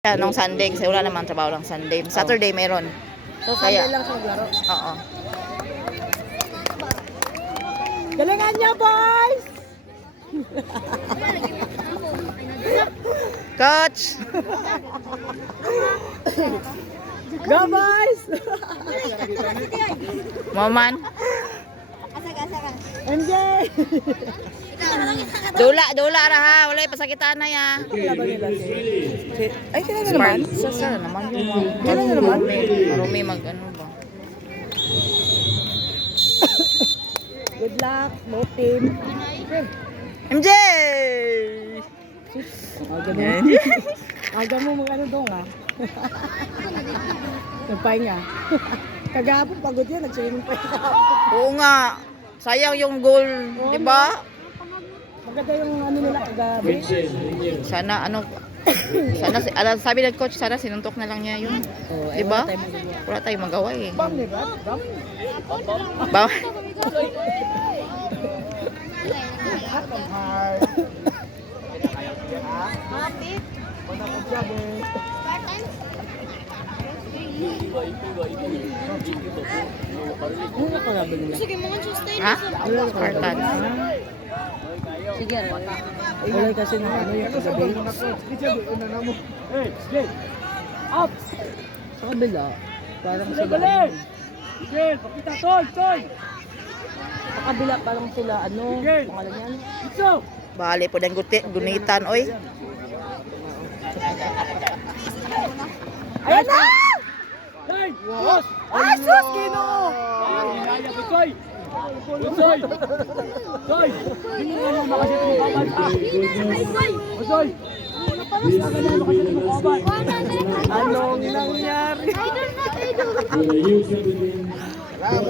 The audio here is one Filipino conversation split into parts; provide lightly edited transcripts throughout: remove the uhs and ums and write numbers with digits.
Nung Sunday, kasi wala naman trabaho lang Sunday. Saturday meron. So, Sunday lang siya maglaro. Oo. Galingan niya, boys! Coach! Go, boys! Moman. MJ! Dula ra ha. Wala pasakitan na ya. Ay, kailan na naman? Sa naman yung Kailan na naman? marumi mag ano ba. Good luck, no team. MJ! Aga mo mag ano dong ah. Nagpahinga. Kagapon pagod yan, nag-swimming pa yan. Oo nga. Sayang yung goal, di ba? Maganda yung ano nila kagabi. Sana sabi ng coach, sana sinuntok na lang niya yun. Oh, Di ba? Wala tayong magawa eh. Ba? Ha? Spartan. Sige, wala kasi ng ano yung kagabi. Up! Sa kabila, parang sila ano. Sa kabila, parang sila ano, pangalan yan. Bali po ng gunitan, oy. Ayan na! Ay, sus, Ginoo! Anong nangyari?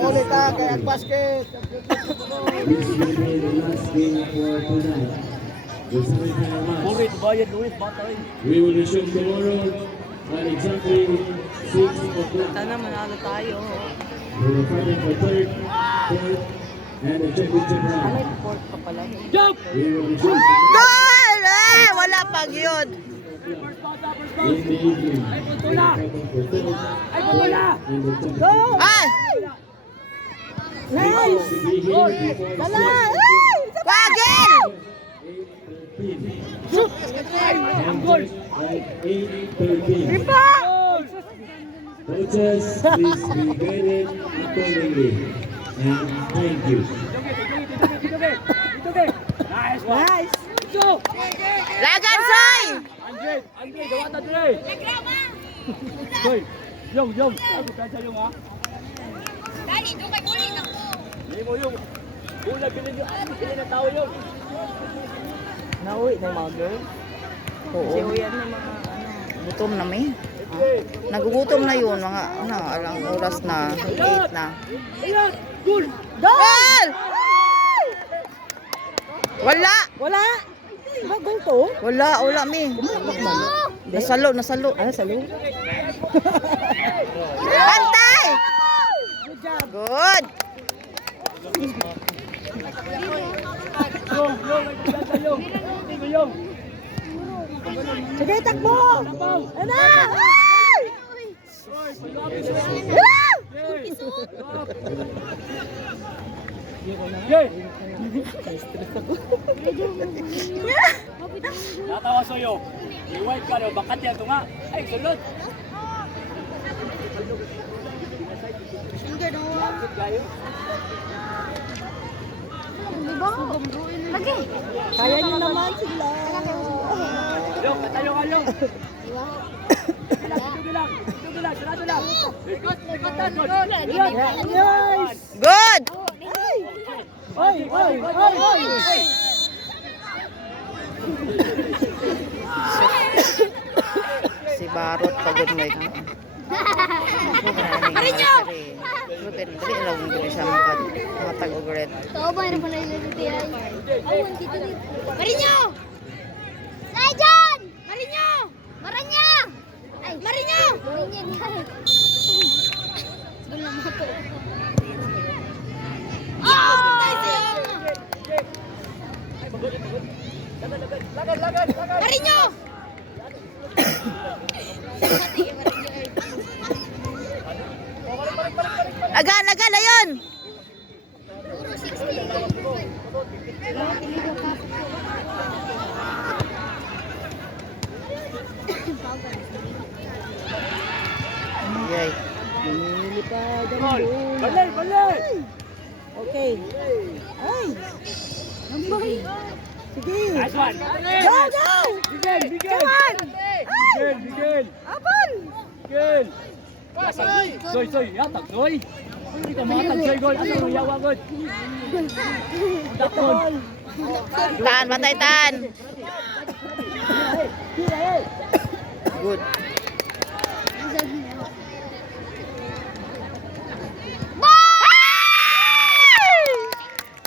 Ulit kaya basket. We will resume tomorrow at exactly 6 o'clock. Sana manalo tayo. We will fight for third, fourth, and the championship Ano round. yung fourth pa pala? We will resume Goal! Eh, wala pag yun. in the evening. We will fight for third and the championship. Ay! Nice! To be here before Wala! 6. Wagil! 8:13. At 8:13. Coaches, please be graded accordingly. And thank you. Nice! Lagan, Soy! Nauwi na yung mga girls. Oo. Si Uyan na mga ano. Gutom na may. Nagugutom na yun. Mga alang oras na. 8 na. Goal! Goal! Wala! Wala! Ba, goal to? Wala, mi. Nasalo. Ano, salo? Pantay! Good job! Good! Sige, takbo! Ano? Ay! Natawa sa'yo. Iwait ka rin. Bakat yan ito nga. Ay, sulod. Kaya nyo naman sila. Yung, tayo ka yung. Ito lang. Sarado lang. Ikatan. Nice! Good! Oy! Si Barot pagod mo ikaw. Marinyo! Dali lang hindi siya matag-ugret. Marinyo! Saijan! Marinyo! Maranya! Ay, Marinyo! Sebelum aku. Marinyo! Agan, agan, ayun! Puro 60. Yay. Binili pa Gol! gandun. Balik! Balik! Okay. Ay! Sige. Nice one! Go, go! Bigel! Bigel! Come on! Bigel! Bigel! Abon! Bigel! Soy! Soy! Yatak! Soy! Hindi ka matag! Soy! Gol! Asa mo yawa! Gol! Dakon! Tan, matay tan. Good.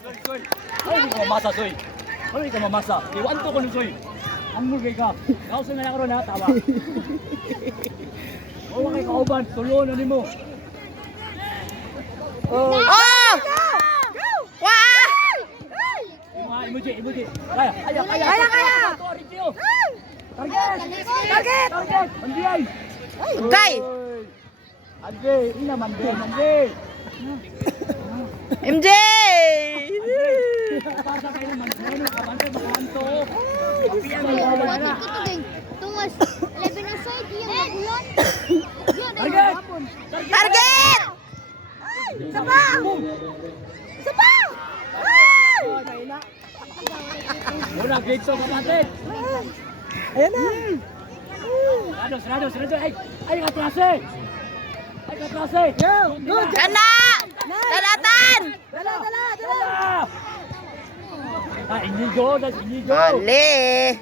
Soy! Soy! Ay, hindi ka mamasa! Soy! Ay, hindi ka mamasa! Iwan to ko nun, Soy! Ang mulgay ka! Kausa na lang ron ha! Tawa! Huwag kay kauban! Tuloon na ni mo! Oh! Oh! Wah! Emoji! Emoji! Kaya! Kaya! Kaya! Kaya, kaya! Ito, Ricio! Target! Target! Target! Andiay! Gay! Andiay! Ini naman din! Andiay! MJ! Pasa kayo naman! Ano? Kabantay makahanto! Tungas 11 na side yan. Target! Target! Sabaw! Sabaw! Wala! Grade 2 kapatid! Ayan na! Rados! Rados! Rados! Ay! Kaklase! Ay! Kaklase! Good! Kana! Talatan! Dala, dala, dala! Ah! Inigo! Das Inigo! Ali!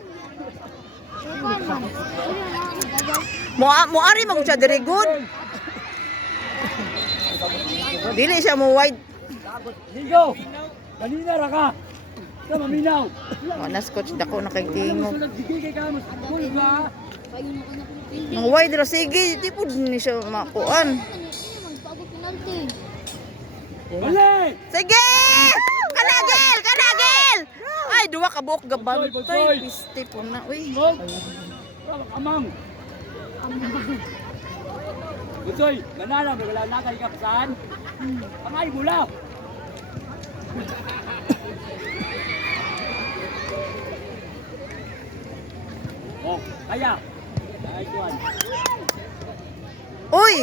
Moari mag siya diri good. Dili siya mo wide. Inigo! Kanina ra ka! Ito maminaw! Manas coach dako na kay tingog. Nagdigigay ka! Mas cool ka! Nang wide ra sige, di pud ni siya makuan. Magpabot penalty. Balik! Sige! Kanagel! Kanagel! Ay, duwa ka buok gabantay. Boy. Piste po na. Uy. Gol! Amang! Gustoy, manana, may wala nakay ka saan? Pangay mula! Oh, kaya! Nice one! Uy!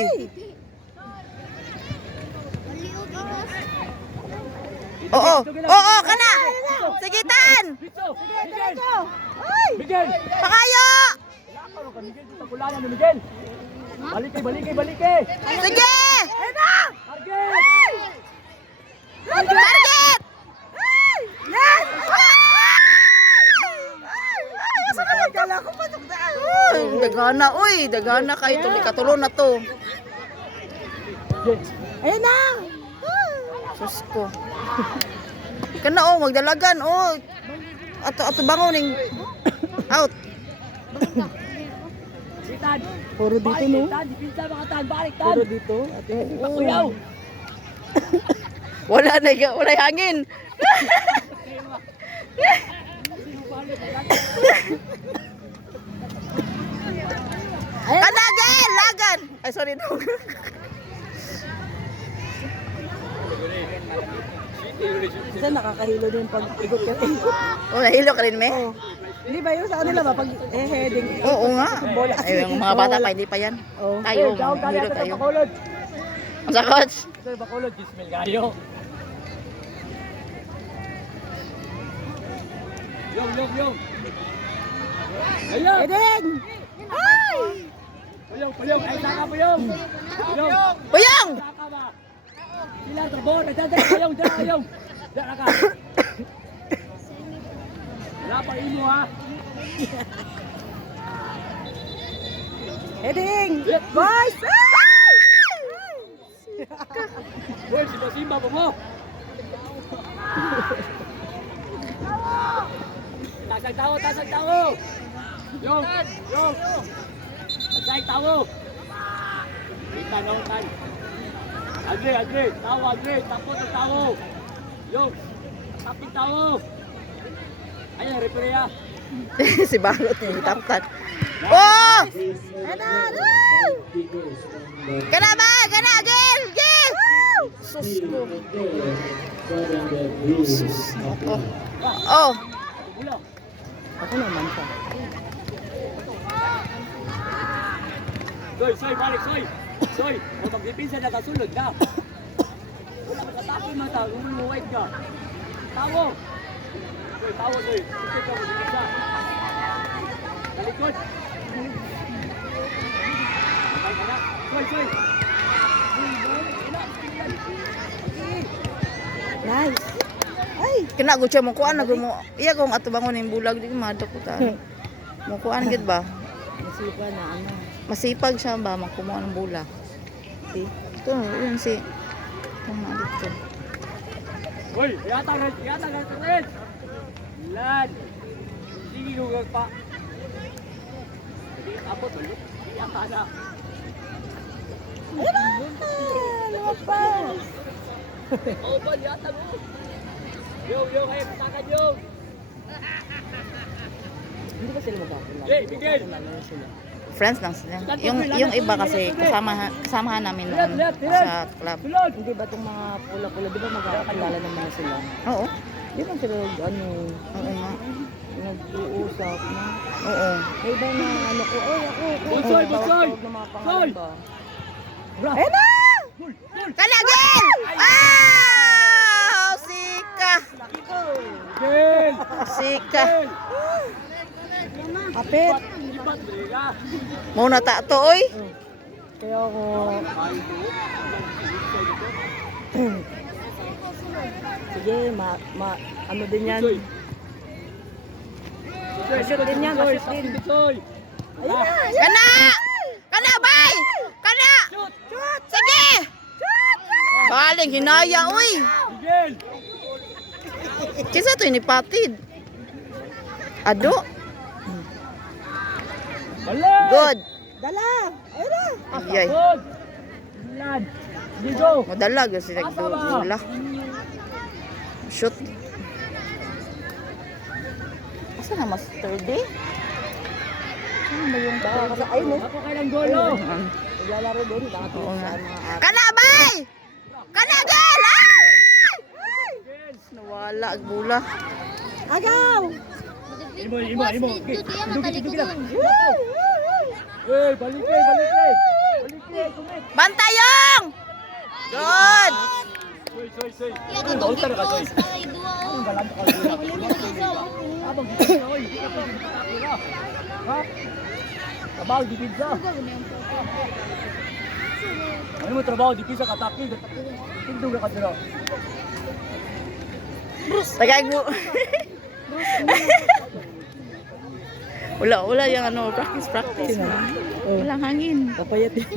Oo. Oo, kana. Sige tan. Bitso! Miguel! Ay! Miguel! Pangayo. Lakaro ka, Miguel! Tagulanan ni Miguel! Balik balik balik eh! Sige! Target! Target! Yes! Kala ko pasok na! Ay, dagana, uy. Dagana kayo to. Katulo na to. Ayan na! Sus ko. Kana oh, magdalagan oh. Ato bangon ning out. Sitan! Puro dito, no? Tan! Dipinsa mga tan! Balik tan! Puro dito. Ate. Takuyaw! Wala na wala hangin. Kanagel, lagan. Ay sorry no. Isa nakakahilo din pag ikot ka. Oh, nahilo ka rin me? Oh. Hindi ba yun sa kanila ba? Pag heading. Oo nga. Ay, yung mga bata pa hindi pa yan. Oh. Tayo, mahilo tayo. Ang sa coach. Ito yung bakulod, gismil kayo. Yung! Ayun! Heading! Ay! Puyong! Ay, saka puyong! Puyong! Puyong! Saka ba? Sila, trabon! Nagdadang! Puyong! Puyong! Diyan ka! Wala pa imo ha! Heading! Boys! Ay! Boy, simba po mo! Tasag tao! Yung! Tasag tao! Kita nung tan! Adre! Tao! Tapos ang tao! Yung! Tapit tao! Ayan, referee ah! Si Balot ni taptan. Oh! Oh! Ana! figures from the Kana ba? Kana, Gil! Gil! Sus ko. from the blue. Oh! Ako naman siya. Soy, soy, balik, soy. Soy, kung mag-dipinsa na kasulod ka. Wala makatapon mo ta, lumuluwait ka. Tawo. Soy, tawo, soy. Sikit ka, mag-dipinsa. Talikod. Abay ka na. Soy, soy. Nice. Ay! Kina ko siya mo kuan nag mo. Iya kong atubangon ning bulag di madako ta. Mo kuan gid ba? Masipa na ano. Masipag siya ba magkumuha ng bula. Si. Ito, yun si. Tama dito. Uy, yata ka rin. Lan. Sige lugag pa. Sige, abot, ulit. Yata na. Lumabas! Oo ba, yata mo. Yo, kayo, patakan yo. Hindi ba sila magkakilala? Hey, Miguel! Magkakilala sila. Friends lang sila. Yung iba kasi kasamahan namin noon sa club. Sulod! Hindi ba itong mga pula-pula, di ba magkakilala naman na sila? Oo. Di ba sila ano, Oo nga. nag-uusap na? Oo. May iba na ano ko, oy ako. Bunsoy, bunsoy! Tawag ng mga pangalan ba? Eh na! Kalagin! Ah! Sika! Gel! Sika! Kapit! Lipat, Brega! Muna ta to oy. Kaya ako, sige, ano din yan? Soy! Mashoot din yan, mashoot din. Soy! Ayun na! Kana! Kana bay! Kana! Sige! Baling hinaya uy. Miguel! Kisa to ni patid. Ado. Balik! Good. Dala! Ayun na! Ayay. Good! Lan! Digo! Modalag yung sila dula. Shoot. Asa na master day? Ano ba yung Ayun eh. Ako kayo ng golo! Naglalaro doon, Oo nakatulong nga. sa mga ate. Kana bay! Kana gal! Nawala ang bula. Agaw! Imo! Duty yan, matalikod yun. Eh, balik eh! Kumit! Bantayong! Good! Soy! Yan, itong gipos. Ay, duwa oh. Abang dito na, oy! Dito ka, dito ka. Ha? Trabaho, di pizza. Ano mo trabaho, di pizza, katapil. Tindog ka dito. Tagay mo. Wala yung ano, practice na. Walang hangin. Papayat din.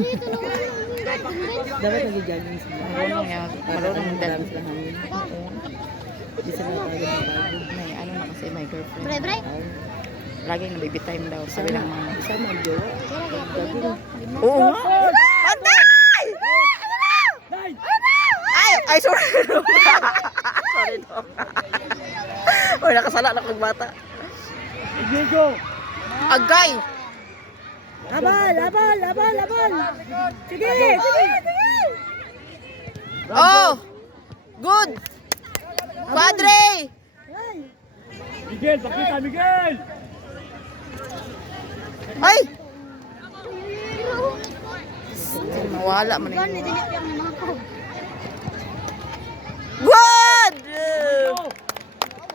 Dapat nag-jogging sila. Marunong magdala. Sila hangin. Hindi sila nakagod. May ano na kasi, may girlfriend. Bre. Laging baby time daw. Sabi lang mga. Isa man jowa. Jogging. Oo nga. Bantay! Ay, sorry. Sorry daw. Uy, nakasala na kong bata. Diego! Agay! Laban! Sige! Oh! Good! Padre! Miguel, pakita Miguel! Ay! Nawala man Gano'n, yung... dinip yung mga ko. Good!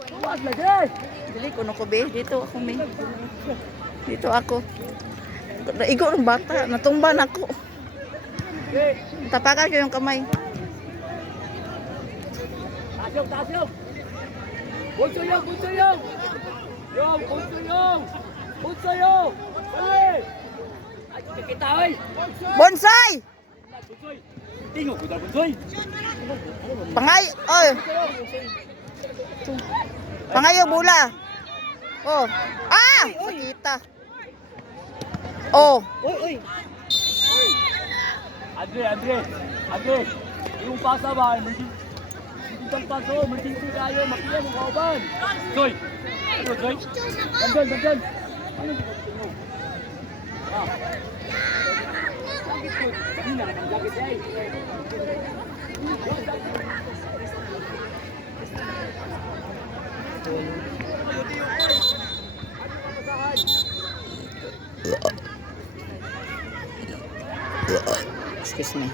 Tuwag lagi! Dili ko ko be. Dito ako me. Dito ako. Naigo ng bata. Natumban ako. Tapakan ko yung kamay. Taas yung! Bunso yung! Bunso yung! Dali! Ay, kita oy! Bonsai! Bunsoy! Tingog ko na bunsoy! Pangay! Oy! Pangayo bula. Oh. Ah! Sakita. Oh. Uy! Andre! Yung pasa ba? Emergency paso! Emergency tayo! Makiya ng kauban! Soy! Ano, Soy? Dandan! Ano? Sakit ko. Hindi na naman sakit ay. Excuse me.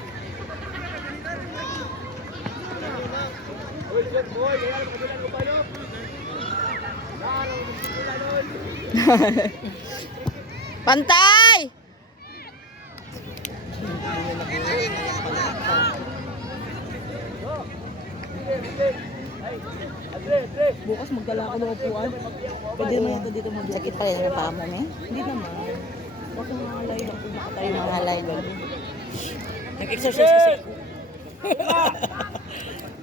Uy, good boy. Ayan, pagbilan ko pa, no? Yan, ang pagbilan, oy. Pantay! Bukas magdala ako ng upuan. Pwede naman ito dito mag Sakit pa rin ang paa mo, me? Hindi naman. Baka nangalay lang kung nakatayo na Nangalay na. Nag-exercise kasi.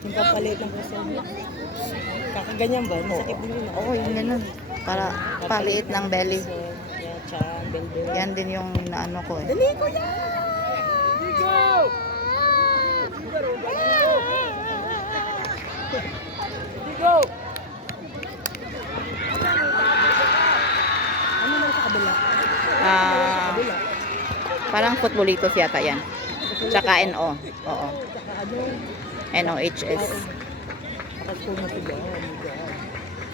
Yung papalit ng puso mo. Kakaganyan ba? Masakit din yun. Oo, yung ganun. Para paliit ng belly. Yan, chan, belbel. Yan din yung naano ko eh. Dali ko yan! Digo! Digo! Ano na sa kabila? Ah, Kabila. parang futbolitos yata yan. Tsaka NO. Oo. Saka ano? NOHS. Nakaskool na sila. Oh my God.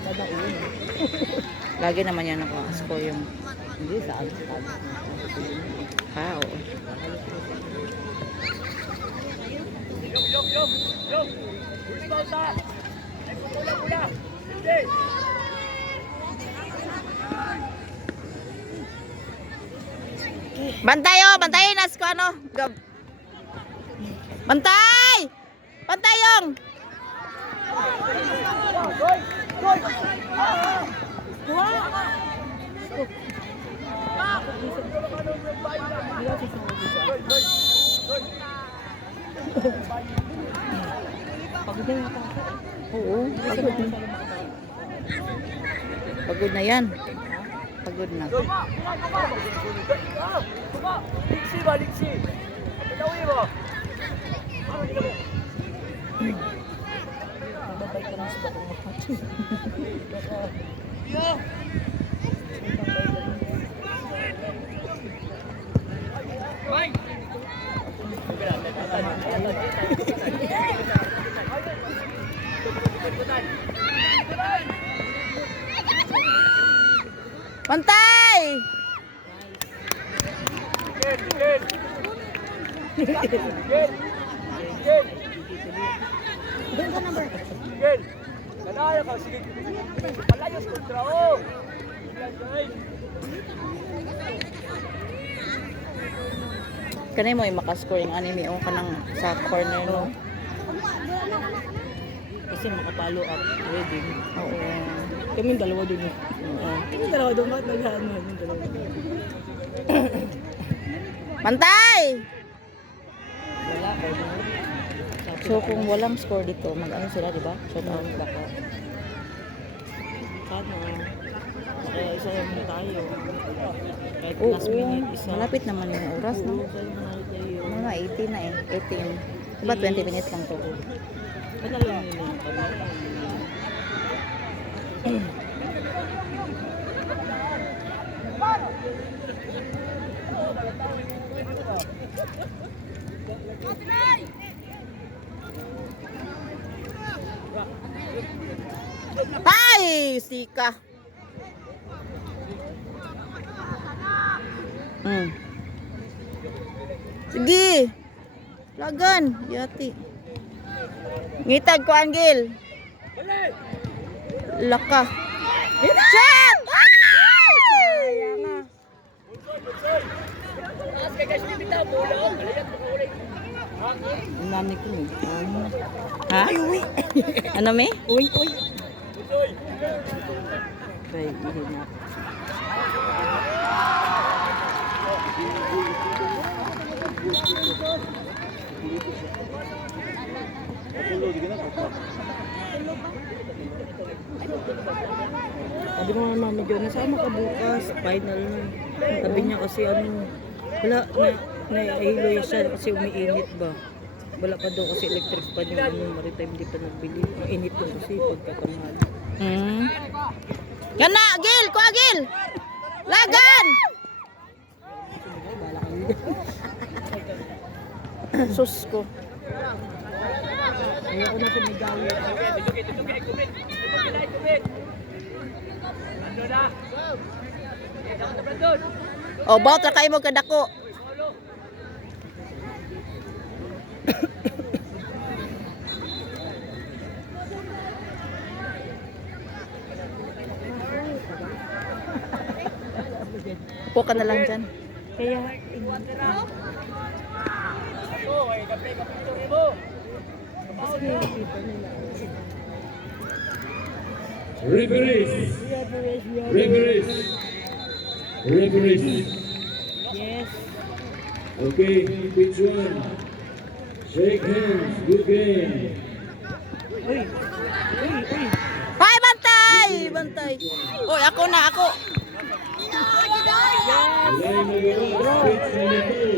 Nadaon. Lagi naman yan naka-score yung... Hindi, saan? Ah, oo. Yung! Huli ba sa? Ay, pula! Sige! Bantay oh! Bantay! Nas ko ano? Bantay! Bantay yung! Goy! Goy! Pagod na nga pa. Oo, pagod na. Pagod na yan. Pagod na. Liksi ba? Liksi! Pinawi mo! Nagbabay ka na sa batong makat. Bantay! Gel! Gel! Gel! Gel! Gel! Galaya ka! Sige! Palayos kontra! Oh! Kanay mo yung makascore yung anime o kanang sa corner no? Kasi makapalo up wedding. Oo. Kami yung dalawa dun. Oo. Kami yung dalawa dun. Bakit nag-ano? Kami yung dalawa dun. Bantay! Wala ko. So kung walang score dito, mag-ano sila, di ba? Shout out. Baka. Paano? Kaya isa lang tayo. Kahit Oo, last minute isa. malapit naman yung oras, no? Mga 18 na eh. 18. Diba 20 minutes lang to? Ano lang nila yung kami? Ay! Sika! Sige! Lagan! Yati. Ngitag ko, Angel. Laka. Shot! Sayang na. Ang nani ko eh. Ha? Ano, me? Uy, uy. Kaya ihin na. Sabi ko nga mami John, nasama ka bukas, final na. Sabi niya kasi ano, wala, nahihilo siya kasi umiinit ba. Wala pa daw kasi electric pan yung ano, maritime di pa nagbili. Ang init doon kasi pagkakamahal. Yan na, Gil! Kuha, Gil! Lagan! Sus ko. Ayoko na sumigawi. Oh, ba't ra kayo mo kadako? Po ka na lang dyan. Kaya, Referees. Referees. yes. Okay, which one? Shake hands. Good game. Uy, Hoy, bantay! Bantay. Oy, ako na, ako. Line number 1, pitch number 2.